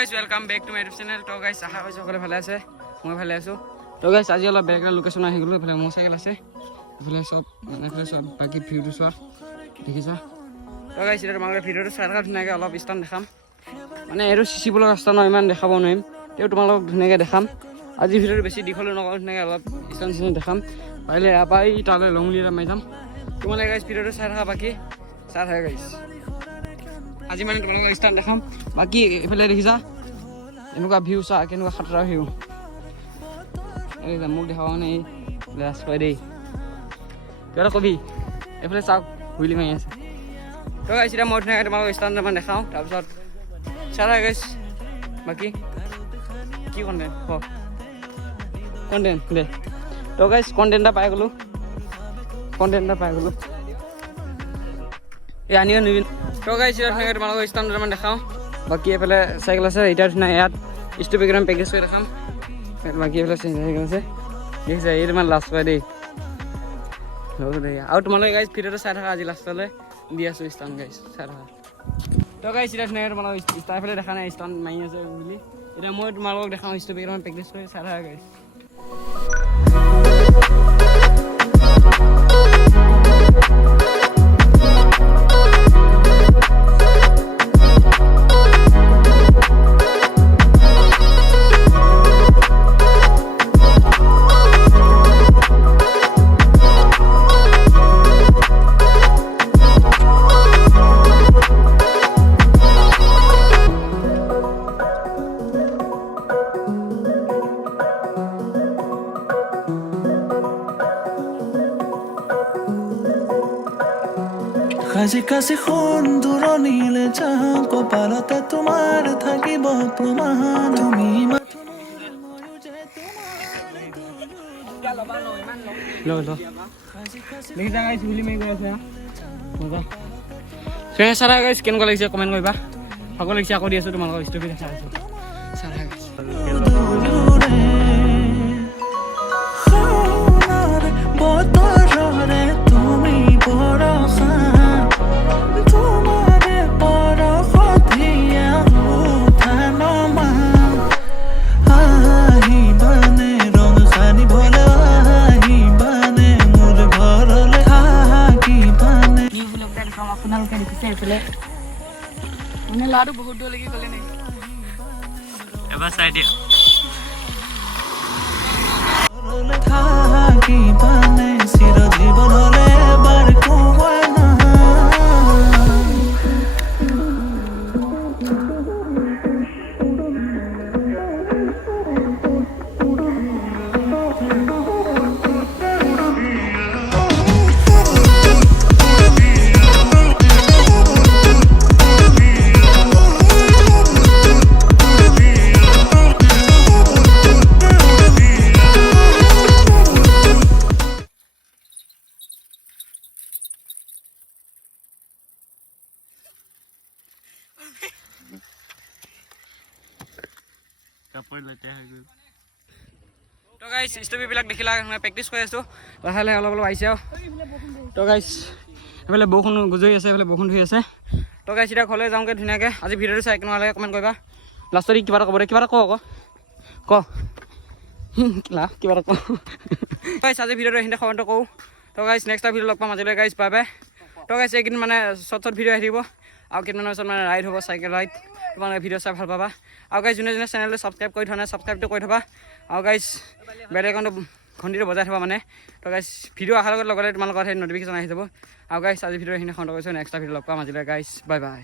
Guys welcome back to my YouTube channel. তো guys আশা কৰিছোঁ সকলোৱে ভালে আছে, মই ভালে আছোঁ। তো গাইজ আজি অলপ বেলেগ এটা লোকেশ্যন আহি গ'লোঁ। এইফালে মোৰ চাইকেল আছে, এইফালে চব বাকী ভিউটো চোৱা দেখিছা। তো গাইজ এতিয়া তোমালোকে ভিডিঅ'টো চাই থকা ধুনীয়াকৈ অলপ স্থান দেখাম। মানে এইটো চিচিবলৈ ৰাস্তা নহয়, ইমান দেখাব নোৱাৰিম, তেও তোমালোকক ধুনীয়াকৈ দেখাম। আজি ভিডিঅ'টো বেছি দীঘলো নকৰোঁ, ধুনীয়াকৈ অলপ স্থান দেখাম। পাৰিলে ইয়াৰ পৰা তালৈ লং বুলি এটা মাৰি যাম। তোমালোকে গাইজ ভিডিঅ'টো চাই থকা, বাকী চাই থকা গাইজ। আজি মানে তোমালোকক স্থান দেখাম। বাকী এইফালে দেখিছা এনেকুৱা ভিউ চা, কেনেকুৱা খাতৰা ভিউ। এই মোক দেখাব মানে এই লাষ্ট পাই দেই কিবা এটা কবি। এইফালে চাওক হুইলি মাৰি আছে। তো গাইছ এতিয়া মই ধুনীয়াকৈ তোমালোকক স্থান মানে দেখাওঁ, তাৰপিছত চাই গাইছ। বাকী কি কণ্টেণ্ট কণ্টেণ্ট দে। তো গাইছ কণ্টেণ্ট এটা পাই গ'লোঁ, এই আনিও নিবি। তো গাইছ এতিয়া ধুনীয়াকৈ তোমালোকক স্থান দুটামান দেখাওঁ। বাকী এইফালে চাইকেল আছে, এতিয়া ধুনীয়া ইয়াত ষ্ট্ৰবেৰীগ্ৰাম পেকেজ কৰি দেখাম। বাকী এইফালে চাইকেল আছে, দেখিছে এই তোমাৰ লাষ্ট পাই দেই। আৰু তোমালোকে গাইছ ভিডিঅ'টো চাই থাকা, আজি লাষ্টলৈ দি আছোঁ স্থান গাইছ, চাই থাকা। তো গাইছ এতিয়া ধুনীয়াকৈ তোমালোকক তাৰফালে দেখা নাই স্থান মাৰি আছে বুলি। এতিয়া মই তোমালোকক দেখাওঁ ষ্ট্ৰবেৰীগ্ৰাম পেকেজ কৰি, চাই থাকা গাইছ। কাজি কাজি সোণ দূৰণিলে যাওঁ, কপালতে তোমাৰ থাকিব প্ৰমাণ। তুমি চাৰা গাইছ কেনেকুৱা লাগিছে কমেণ্ট কৰিবা। সকলো লাগিছে আকৌ দি আছোঁ তোমালোকৰ ষ্ট্ৰবেৰী দেখা আছোঁ। চাৰা গাইছ বতৰৰে তুমি বৰষা, তোমাৰে বৰষত হিয়া উঠা নমা। আহিবানে ৰং সানিবলৈ, আহিবানে মোৰ ঘৰলৈ, থাকিবানে। আপোনালোকে দেখিছে এইফালে মানে ল'ৰাটো বহুত দূৰলৈকে গ'লে নেকি এবাৰ চাই দিয়া। থাকিবানে চিৰ জীৱনলৈ এবাৰ কোৱা না। তো গাইছ ষ্ট্ৰবেৰীবিলাক দেখিলা, প্ৰেক্টিছ কৰি আছোঁ লাহে লাহে, অলপ আহিছে আৰু। তো গাইছ এইফালে বৰষুণ গুজৰি আছে, এইফালে বৰষুণ ধৰি আছে। তো গাইছ এতিয়া ঘৰলৈ যাওঁগৈ ধুনীয়াকৈ। আজি ভিডিঅ'টো চাই কেনেকুৱা লাগে কমেণ্ট কৰিবা। লাষ্টত কিবা এটা ক'ব দে, কিবা এটা ক কিবা এটা ক গাইছ। আজি ভিডিঅ'টো এইখিনিতে সমাপ্ত কৰোঁ। তো গাইছ নেক্সট ভিডিঅ' লগ পাম আজিলৈ গাইছ, বাই বাই। তো গাইছ এইকেইদিন মানে শ্বৰ্ট ভিডিঅ' আহি থাকিব, আৰু কেইদিনমানৰ পিছত মানে ৰাইড হ'ব, চাইকেল ৰাইড। তোমালোকে ভিডিঅ' চাই ভাল পাবা। আৰু গাইছ যোনে যোনে চেনেলটো ছাবস্ক্ৰাইব কৰি থোৱা নাই, ছাবস্ক্ৰাইবটো কৰি থবা। আৰু গাইছ বেল আইকনটো ঘণ্টিটো বজাই থবা মানে। তো গাইছ ভিডিঅ' অহাৰ লগত লগতে তোমালোকৰ সেই নটিফিকেশ্যন আহি যাব। আৰু গাইছ আজি ভিডিঅ' এইখিনি খন্দ কৰিছোঁ, নেক্সট ভিডিঅ' লগ পাম আজিলৈ গাইছ, বাই বাই।